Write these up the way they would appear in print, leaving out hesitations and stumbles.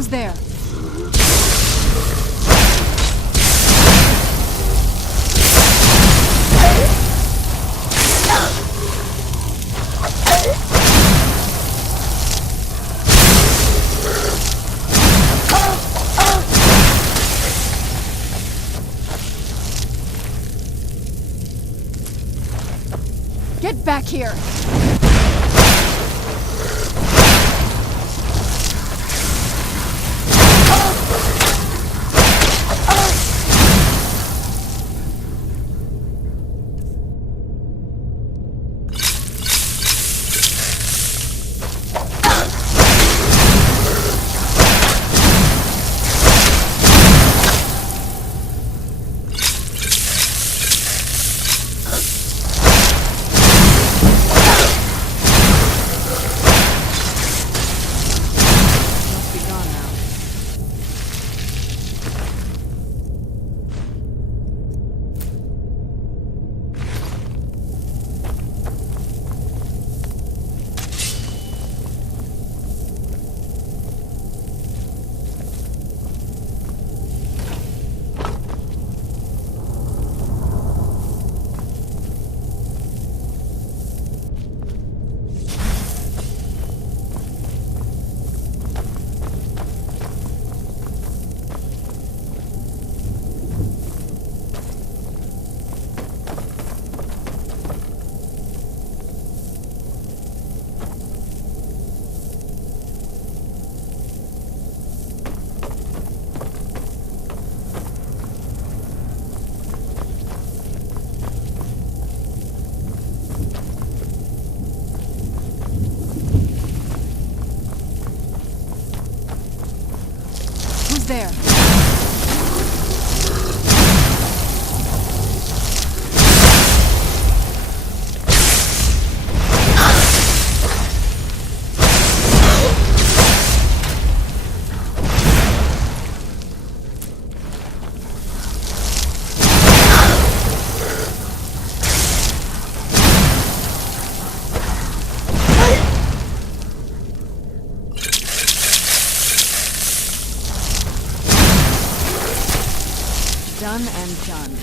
Who's there? Get back here! There. Done and done.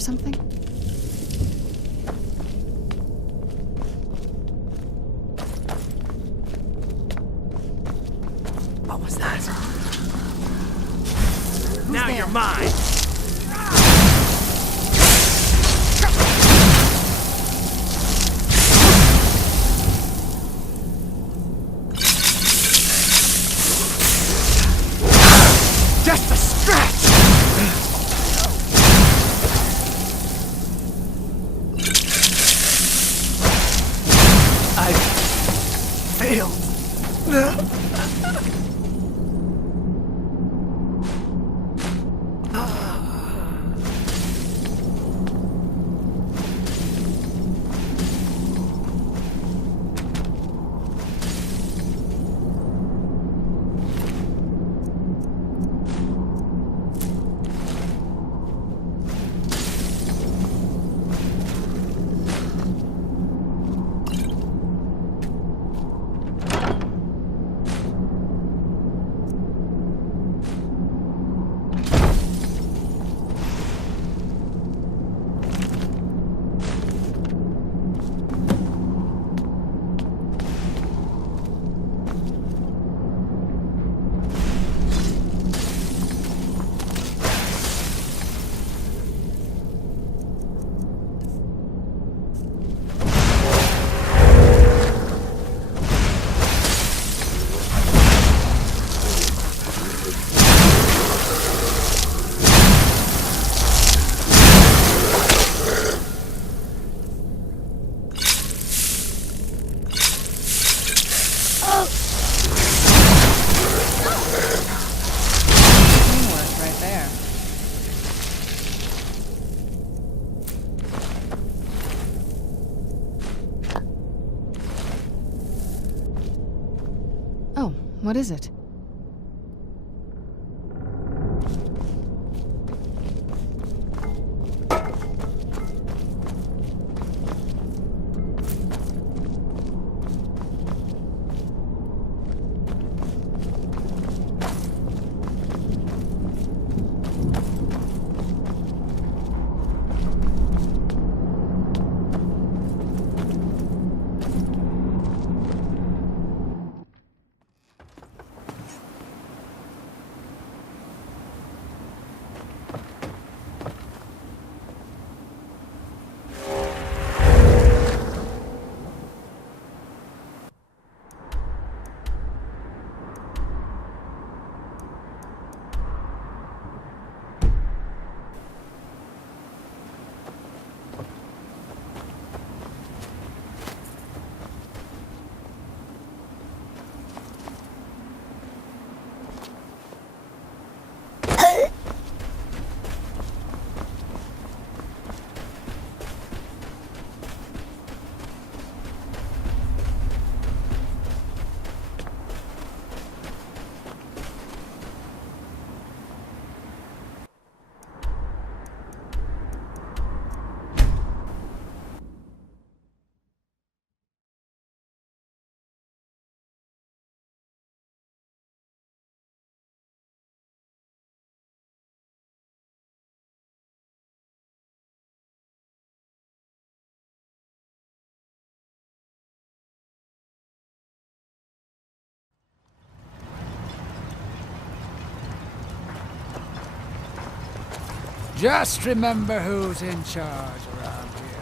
something? What was that? Who's Now there? you're mine! Just a scratch! I failed. Teamwork right there. Oh, what is it? Just remember who's in charge around here.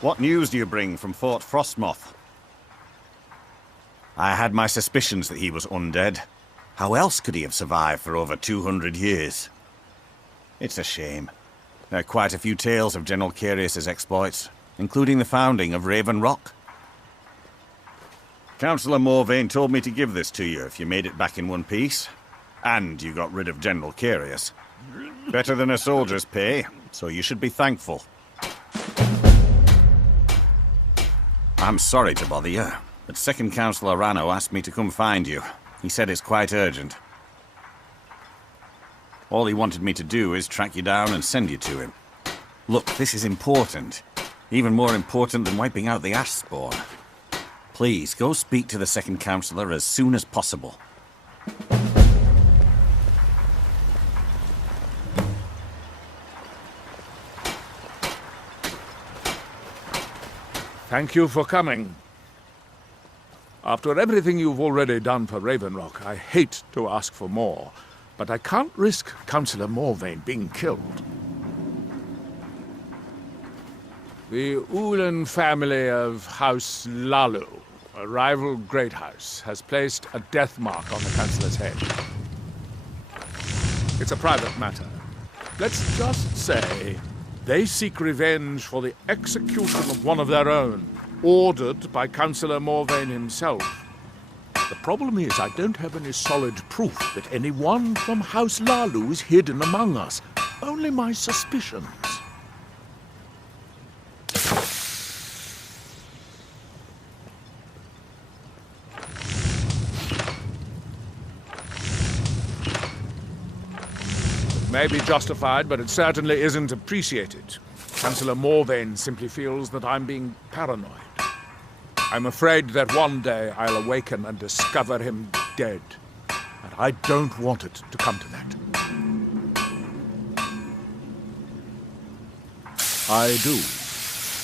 What news do you bring from Fort Frostmoth? I had my suspicions that he was undead. How else could he have survived for over 200 years? It's a shame. There are quite a few tales of General Carius's exploits, including the founding of Raven Rock. Councillor Morvain told me to give this to you if you made it back in one piece. And you got rid of General Carius. Better than a soldier's pay, so you should be thankful. I'm sorry to bother you, but Second Councillor Rano asked me to come find you. He said it's quite urgent. All he wanted me to do is track you down and send you to him. Look, this is important. Even more important than wiping out the ash spawn. Please, go speak to the Second Councillor as soon as possible. Thank you for coming. After everything you've already done for Ravenrock, I hate to ask for more, but I can't risk Councillor Morvain being killed. The Ulan family of House Lalu, a rival great house, has placed a death mark on the Councillor's head. It's a private matter. Let's just say they seek revenge for the execution of one of their own, ordered by Councillor Morvain himself. The problem is I don't have any solid proof that anyone from House Lalu is hidden among us. Only my suspicions. It may be justified, but it certainly isn't appreciated. Councillor Morvain simply feels that I'm being paranoid. I'm afraid that one day I'll awaken and discover him dead. And I don't want it to come to that. I do.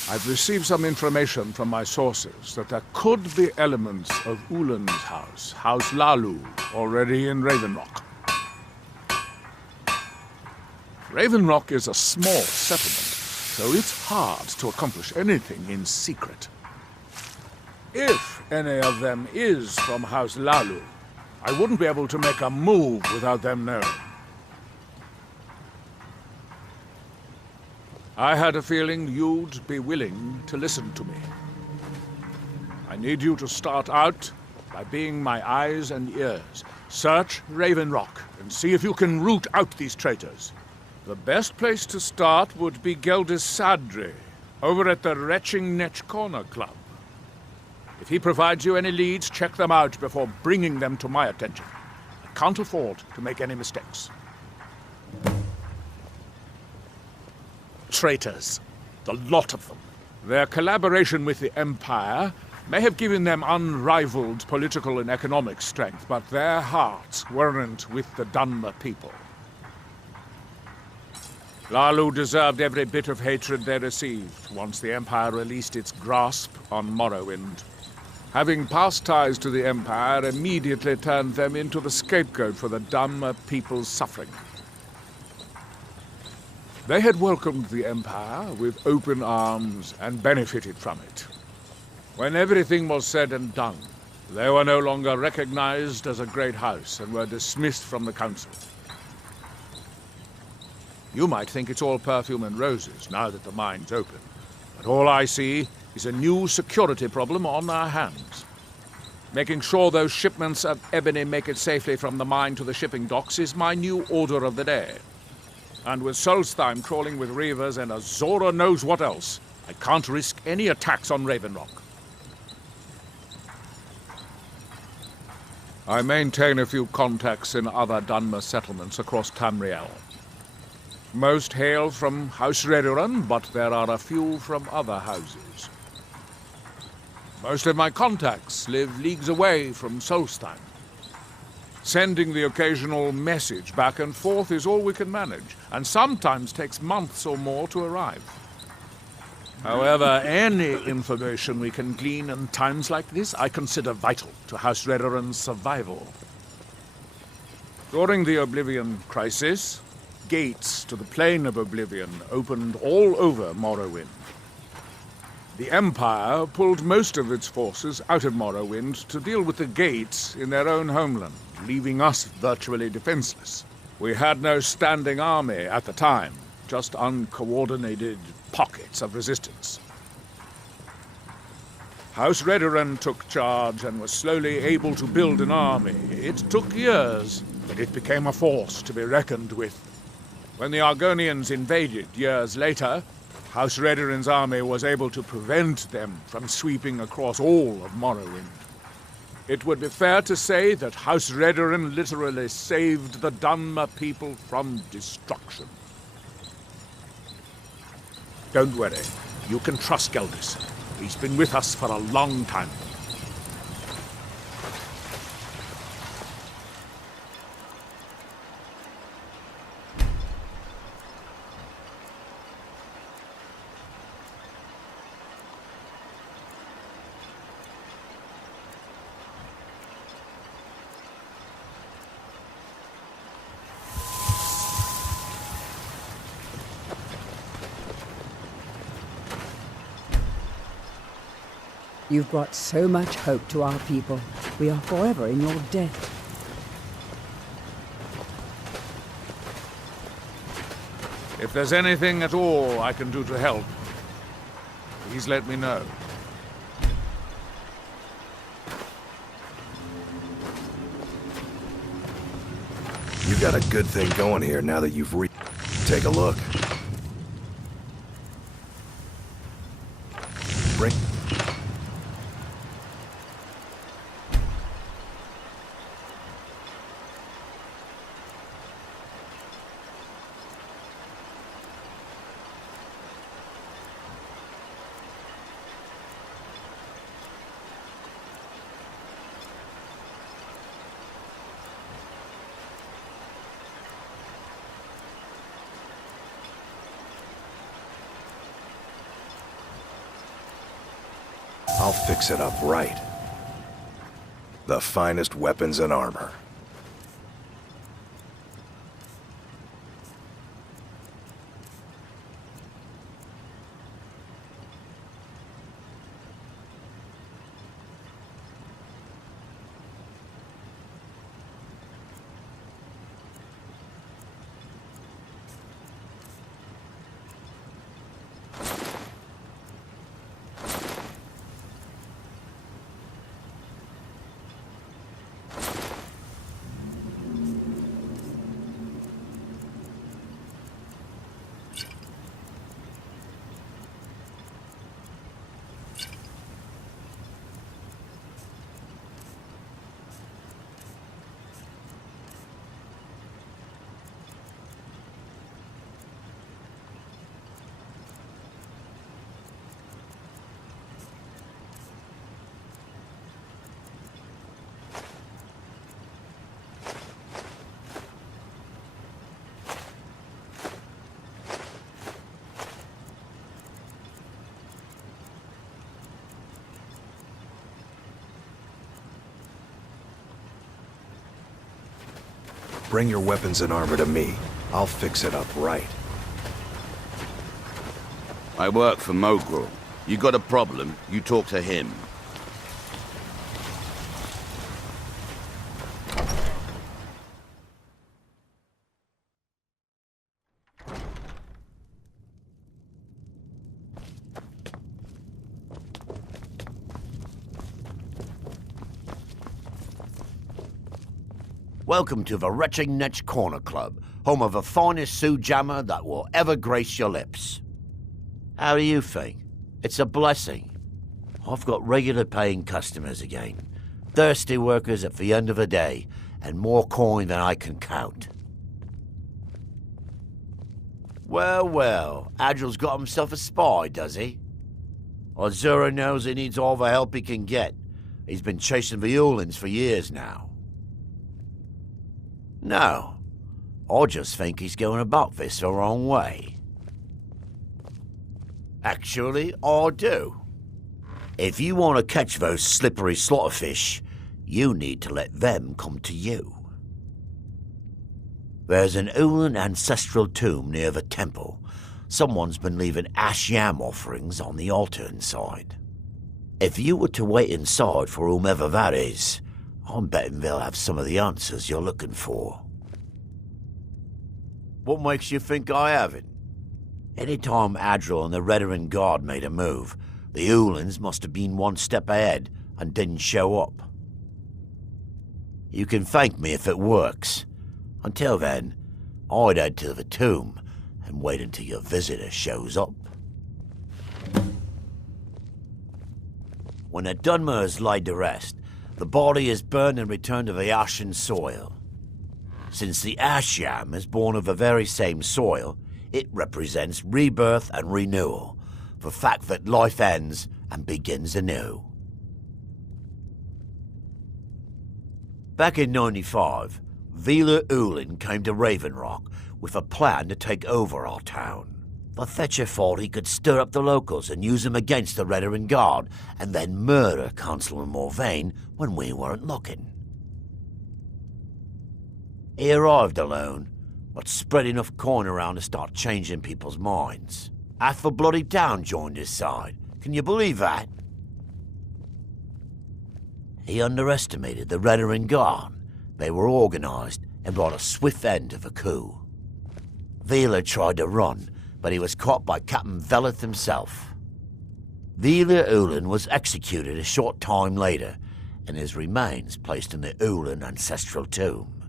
I've received some information from my sources that there could be elements of Ulan's house, House Lalu, already in Ravenrock. Ravenrock is a small settlement, so it's hard to accomplish anything in secret. If any of them is from House Lalu, I wouldn't be able to make a move without them knowing. I had a feeling you'd be willing to listen to me. I need you to start out by being my eyes and ears. Search Ravenrock and see if you can root out these traitors. The best place to start would be Geldis Sadri, over at the Retching Netch Corner Club. If he provides you any leads, check them out before bringing them to my attention. I can't afford to make any mistakes. Traitors. The lot of them. Their collaboration with the Empire may have given them unrivaled political and economic strength, but their hearts weren't with the Dunmer people. Lalu deserved every bit of hatred they received once the Empire released its grasp on Morrowind. Having past ties to the Empire immediately turned them into the scapegoat for the Dunmer people's suffering. They had welcomed the Empire with open arms and benefited from it. When everything was said and done, they were no longer recognized as a great house and were dismissed from the council. You might think it's all perfume and roses now that the mine's open, but all I see is a new security problem on our hands. Making sure those shipments of ebony make it safely from the mine to the shipping docks is my new order of the day. And with Solstheim crawling with reavers and Azora knows what else, I can't risk any attacks on Ravenrock. I maintain a few contacts in other Dunmer settlements across Tamriel. Most hail from House Redoran, but there are a few from other houses. Most of my contacts live leagues away from Solstheim. Sending the occasional message back and forth is all we can manage, and sometimes takes months or more to arrive. However, any information we can glean in times like this I consider vital to House Redoran's survival. During the Oblivion Crisis, gates to the Plane of Oblivion opened all over Morrowind. The Empire pulled most of its forces out of Morrowind to deal with the gates in their own homeland, leaving us virtually defenseless. We had no standing army at the time, just uncoordinated pockets of resistance. House Redoran took charge and was slowly able to build an army. It took years, but it became a force to be reckoned with. When the Argonians invaded years later, House Redoran's army was able to prevent them from sweeping across all of Morrowind. It would be fair to say that House Redoran literally saved the Dunmer people from destruction. Don't worry, you can trust Geldis. He's been with us for a long time. You've brought so much hope to our people. We are forever in your debt. If there's anything at all I can do to help, please let me know. You got a good thing going here now that you've Take a look. Bring... I'll fix it up right. The finest weapons and armor. Bring your weapons and armor to me. I'll fix it up right. I work for Mogrel. You got a problem, you talk to him. Welcome to the Retching Netch Corner Club, home of the finest Sioux jammer that will ever grace your lips. How do you think? It's a blessing. I've got regular paying customers again, thirsty workers at the end of the day, and more coin than I can count. Well, well, Adril's got himself a spy, does he? Azura knows he needs all the help he can get. He's been chasing the Ulins for years now. No, I just think he's going about this the wrong way. Actually, I do. If you want to catch those slippery slaughterfish, you need to let them come to you. There's an Ulin ancestral tomb near the temple. Someone's been leaving ash yam offerings on the altar inside. If you were to wait inside for whomever that is, I'm betting they'll have some of the answers you're looking for. What makes you think I haven't? Anytime Adril and the Redarin Guard made a move, the Ulins must have been one step ahead and didn't show up. You can thank me if it works. Until then, I'd head to the tomb and wait until your visitor shows up. When a Dunmer is laid to rest, the body is burned and returned to the ashen soil. Since the ash yam is born of the very same soil, it represents rebirth and renewal, the fact that life ends and begins anew. Back in 95, Vila Ulin came to Raven Rock with a plan to take over our town. The Fetcher thought he could stir up the locals and use them against the Redarin Guard, and then murder Constable Morvain when we weren't looking. He arrived alone, but spread enough coin around to start changing people's minds. Half the bloody town joined his side. Can you believe that? He underestimated the Redarin Guard. They were organised and brought a swift end to the coup. Vila tried to run, but he was caught by Captain Velith himself. Vila Ulan was executed a short time later, and his remains placed in the Ulan ancestral tomb.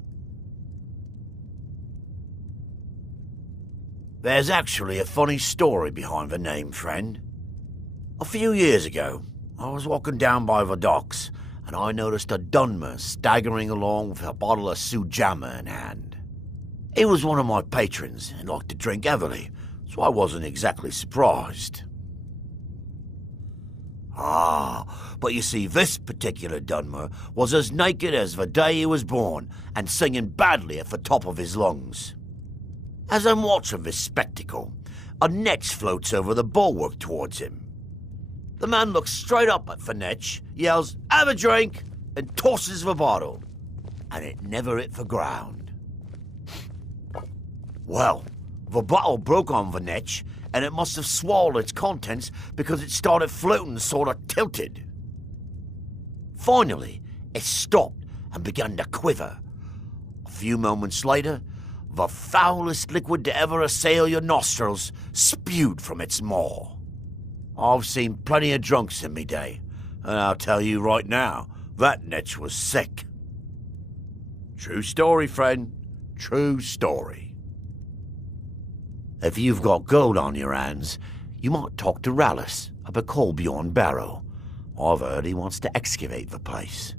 There's actually a funny story behind the name, friend. A few years ago, I was walking down by the docks, and I noticed a Dunmer staggering along with a bottle of Sujamma in hand. He was one of my patrons and liked to drink heavily, so I wasn't exactly surprised. But you see, this particular Dunmer was as naked as the day he was born and singing badly at the top of his lungs. As I'm watching this spectacle, a netch floats over the bulwark towards him. The man looks straight up at the netch, yells, "Have a drink," and tosses the bottle. And it never hit the ground. Well, the bottle broke on the netch, and it must have swallowed its contents because it started floating sort of tilted. Finally, it stopped and began to quiver. A few moments later, the foulest liquid to ever assail your nostrils spewed from its maw. I've seen plenty of drunks in me day, and I'll tell you right now, that netch was sick. True story, friend. True story. If you've got gold on your hands, you might talk to Rallis up at Colbjorn Barrow. I've heard he wants to excavate the place.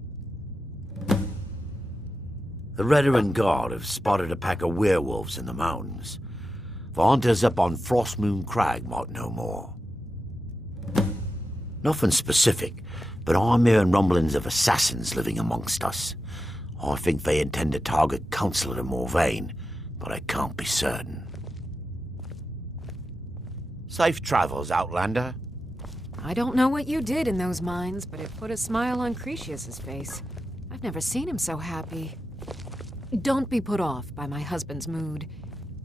The Redarin Guard have spotted a pack of werewolves in the mountains. The hunters up on Frostmoon Crag might know more. Nothing specific, but I'm hearing rumblings of assassins living amongst us. I think they intend to target Councillor Morvain, but I can't be certain. Safe travels, Outlander. I don't know what you did in those mines, but it put a smile on Cretius's face. I've never seen him so happy. Don't be put off by my husband's mood.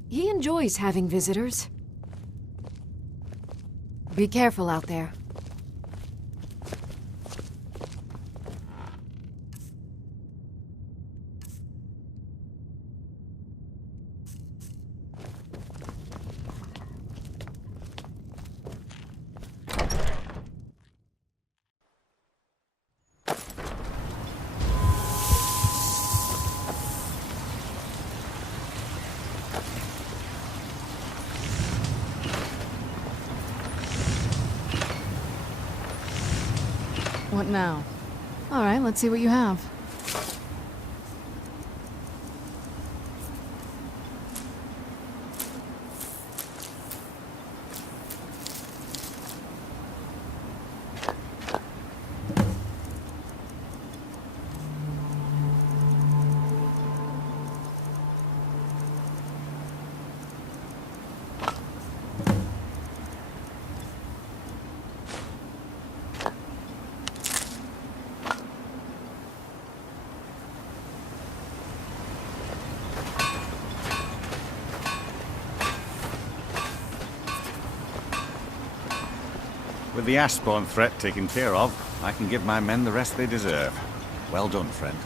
He enjoys having visitors. Be careful out there. What now? All right, let's see what you have. With the Ashbourne threat taken care of, I can give my men the rest they deserve. Well done, friend.